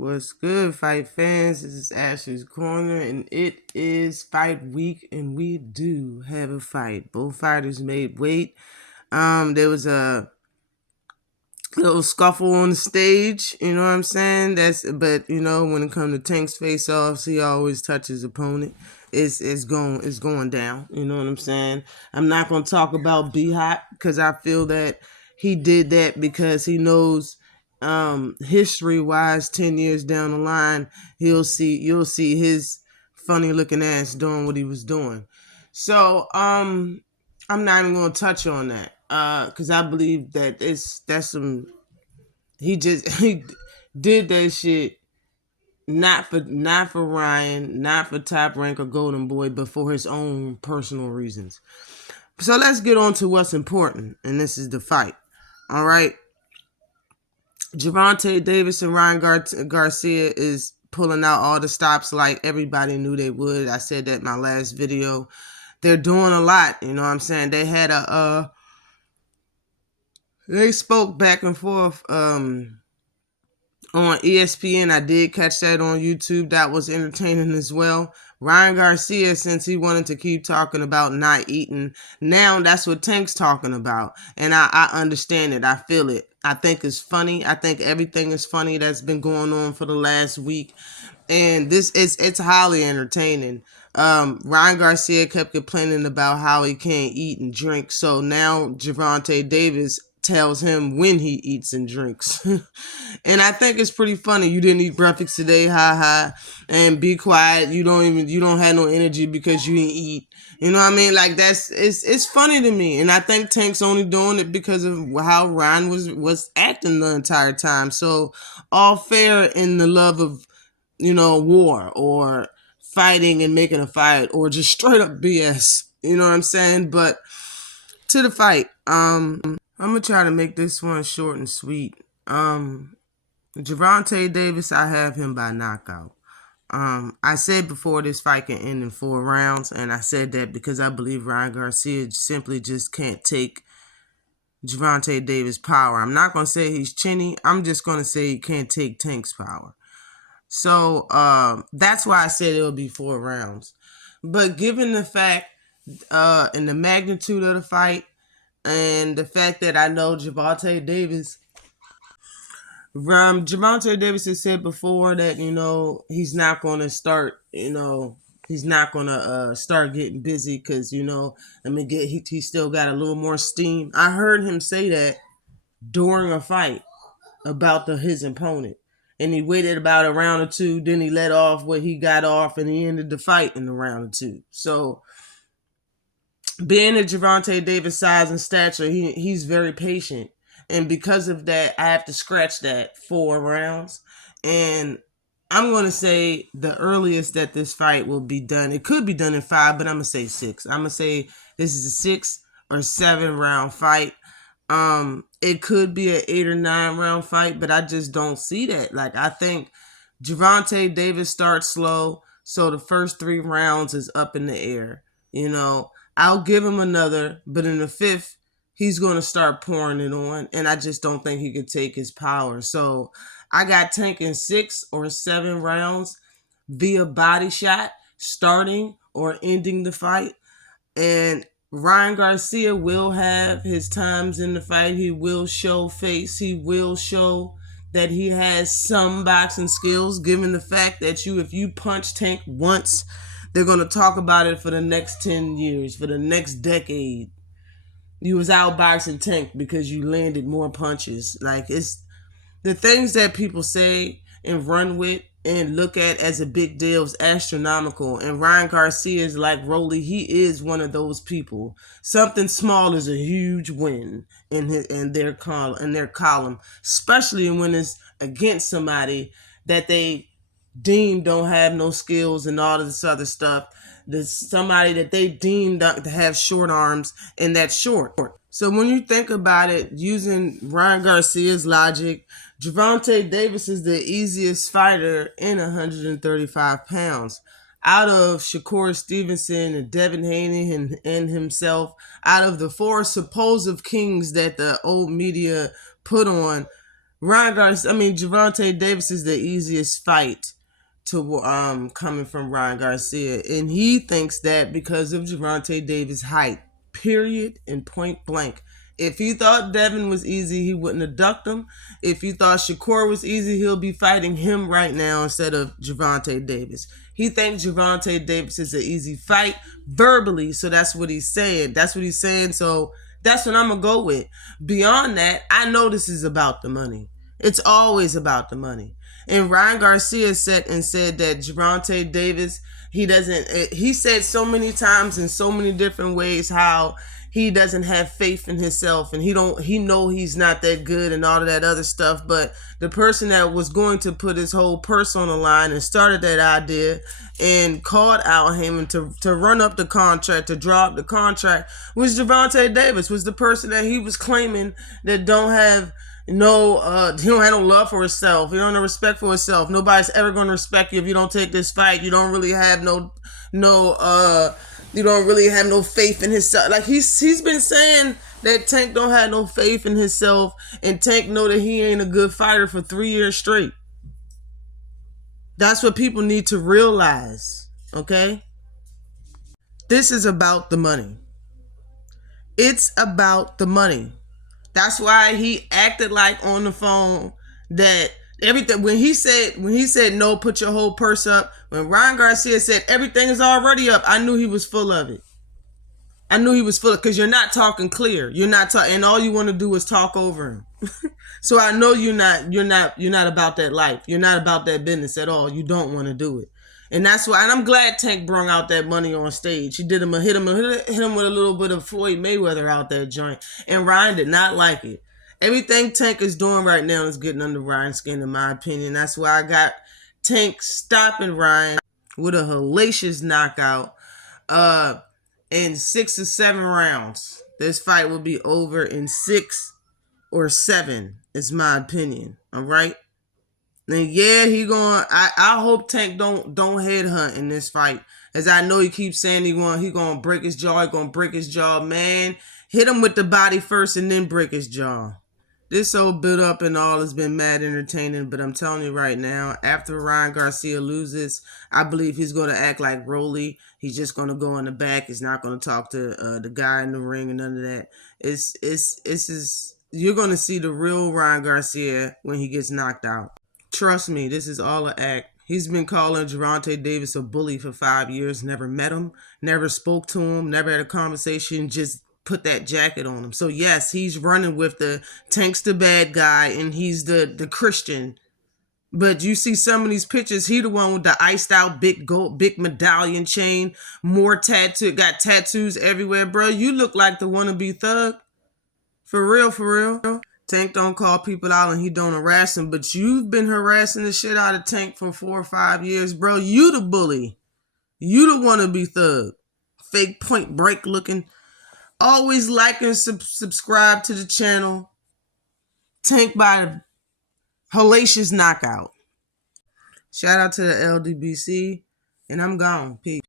What's good, fight fans? This is Ashley's Corner, and it is fight week, and we do have a fight. Both fighters made weight. There was a little scuffle on the stage, you know what I'm saying? But when it comes to Tank's face-offs, he always touches his opponent. It's going down, you know what I'm saying? I'm not gonna talk about B Hot because I feel that he did that because he knows history wise 10 years down the line you'll see his funny looking ass doing what he was doing. So I'm not even gonna touch on that because I believe that he did that shit not for Ryan, not for Top Rank or Golden Boy, but for his own personal reasons. So let's get on to what's important, and this is the fight. All right. Gervonta Davis and Ryan Garcia is pulling out all the stops like everybody knew they would. I said that in my last video. They're doing a lot, you know what I'm saying? They had they spoke back and forth on ESPN. I did catch that on YouTube. That was entertaining as well. Ryan Garcia, since he wanted to keep talking about not eating, now that's what Tank's talking about. And I understand it. I feel it. I think it's funny. I think everything is funny that's been going on for the last week. And it's highly entertaining. Ryan Garcia kept complaining about how he can't eat and drink. So now Gervonta Davis tells him when he eats and drinks. And I think it's pretty funny. You didn't eat breakfast today, and be quiet. You don't have no energy because you didn't eat. You know what I mean? Like it's funny to me. And I think Tank's only doing it because of how Ryan was acting the entire time. So all fair in the love of, war or fighting and making a fight or just straight up BS. You know what I'm saying? But to the fight, I'm gonna try to make this one short and sweet. Gervonta Davis, I have him by knockout. I said before this fight can end in 4 rounds, and I said that because I believe Ryan Garcia simply just can't take Gervonta Davis' power. I'm not gonna say he's chinny. I'm just gonna say he can't take Tank's power. So that's why I said it'll be 4 rounds. But given the fact and the magnitude of the fight, and the fact that I know Gervonta Davis has said before that, he's not going to start, he's not going to start getting busy because, he still got a little more steam. I heard him say that during a fight about his opponent. And he waited about a round or 2, then he let off what he got off, and he ended the fight in the round or 2. So being a Gervonta Davis size and stature, he's very patient. And because of that, I have to scratch that 4 rounds. And I'm going to say the earliest that this fight will be done, it could be done in 5, but I'm going to say 6. I'm going to say this is a 6 or 7 round fight. It could be an 8 or 9 round fight, but I just don't see that. Like, I think Gervonta Davis starts slow, so the first 3 rounds is up in the air. I'll give him another, but in the 5th, he's going to start pouring it on, and I just don't think he could take his power. So I got Tank in 6 or 7 rounds via body shot, starting or ending the fight. And Ryan Garcia will have his times in the fight. He will show face. He will show that he has some boxing skills, given the fact that if you punch Tank once, they're going to talk about it for the next 10 years, for the next decade. You was outboxing Tank because you landed more punches. Like, it's the things that people say and run with and look at as a big deal is astronomical. And Ryan Garcia is like Rolly. He is one of those people. Something small is a huge win in their column, especially when it's against somebody that they deem don't have no skills and all of this other stuff. There's somebody that they deem to have short arms and that's short. So when you think about it, using Ryan Garcia's logic, Gervonta Davis is the easiest fighter in 135 pounds. Out of Shakur Stevenson and Devin Haney and himself, out of the 4 supposed kings that the old media put on, Ryan Garcia, I mean, Gervonta Davis is the easiest fight to coming from Ryan Garcia, and he thinks that because of Gervonta Davis' height, period, and point blank. If he thought Devin was easy, he wouldn't have ducked him. If he thought Shakur was easy, he'll be fighting him right now instead of Gervonta Davis. He thinks Gervonta Davis is an easy fight verbally, so that's what he's saying. That's what he's saying. So that's what I'm gonna go with. Beyond that, I know this is about the money. It's always about the money. And Ryan Garcia said that Gervonta Davis, he said so many times in so many different ways how he doesn't have faith in himself and he know he's not that good and all of that other stuff. But the person that was going to put his whole purse on the line and started that idea and called out him and to run up the contract, to draw up the contract, was Gervonta Davis, was the person that he was claiming that don't have he don't have no love for himself. He don't have respect for himself. Nobody's ever going to respect you if you don't take this fight. You don't really have you don't really have no faith in himself. Like he's been saying that Tank don't have no faith in himself, and Tank know that he ain't a good fighter for 3 years straight. That's what people need to realize, okay? This is about the money. It's about the money. That's why he acted like on the phone that everything, when he said no, put your whole purse up. When Ryan Garcia said everything is already up, I knew he was full of it. I knew he was full of, because you're not talking clear. You're not talking, and all you want to do is talk over him. So I know you're not about that life. You're not about that business at all. You don't want to do it. And that's why, and I'm glad Tank brung out that money on stage. He hit him with a little bit of Floyd Mayweather out that joint. And Ryan did not like it. Everything Tank is doing right now is getting under Ryan's skin, in my opinion. That's why I got Tank stopping Ryan with a hellacious knockout in 6 or 7 rounds. This fight will be over in 6 or 7, is my opinion. All right? And yeah, I hope Tank don't headhunt in this fight. As I know he keeps saying he gonna break his jaw, man. Hit him with the body first and then break his jaw. This whole build up and all has been mad entertaining, but I'm telling you right now, after Ryan Garcia loses, I believe he's gonna act like Rolly. He's just gonna go in the back. He's not gonna talk to the guy in the ring and none of that. You're gonna see the real Ryan Garcia when he gets knocked out. Trust me, this is all an act. He's been calling Gervonta Davis a bully for 5 years, never met him, never spoke to him, never had a conversation, just put that jacket on him. So yes, he's running with the Tank's the bad guy and he's the Christian. But you see some of these pictures, he the one with the iced out big medallion chain, got tattoos everywhere, bro. You look like the wannabe thug. For real. Tank don't call people out and he don't harass them, but you've been harassing the shit out of Tank for 4 or 5 years, bro. You the bully. You the wannabe thug. Fake Point Break looking. Always like and subscribe to the channel. Tank by hellacious knockout. Shout out to the LDBC, and I'm gone. Peace.